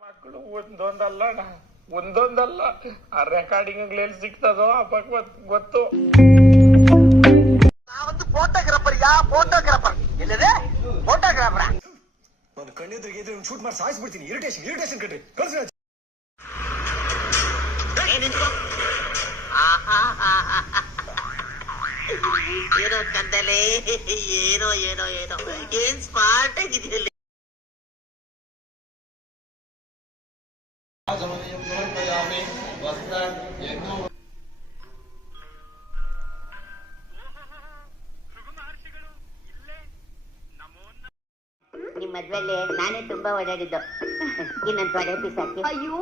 ಮಕ್ಕಳು ಒಂದೊಂದಲ್ಲ ಆ ರೆಕಾರ್ಡಿಂಗ್ ಎಲ್ಲಿ ಸಿಗ್ತದೋ ಆ ಭಗವತ್ ಗೊತ್ತು. ನಾವೊಂದು ಫೋಟೋಗ್ರಾಫರ್ ಫೋಟೋಗ್ರಾಫರ್ ಎಲ್ಲದೆ ಫೋಟೋಗ್ರಾಫರ್ ಒಂದು ಕಣ್ಣೆದ್ರಿಗೆ ಇದ್ರೆ ಶೂಟ್ ಮಾಡಿ ಸಾಯಿಸ್ಬಿಡ್ತೀನಿ. ಇರಿಟೇಷನ್ ಕಟ್ರಿ ಕಳ್ಸಿ. ಏನೋ ಕಂದಲೆ ಏನೋ ಏನ್ ಸ್ಮಾರ್ಟ್ ಆಗಿದೆಯಲ್ಲಿ. ನಿಮ್ ಮದ್ವೆಲ್ಲಿ ನಾನೇ ತುಂಬಾ ಓಡಾಡಿದ್ದು. ಇನ್ನೊಂದು 20 ಪೀಸ್ ಹಾಕಿ. ಅಯ್ಯೋ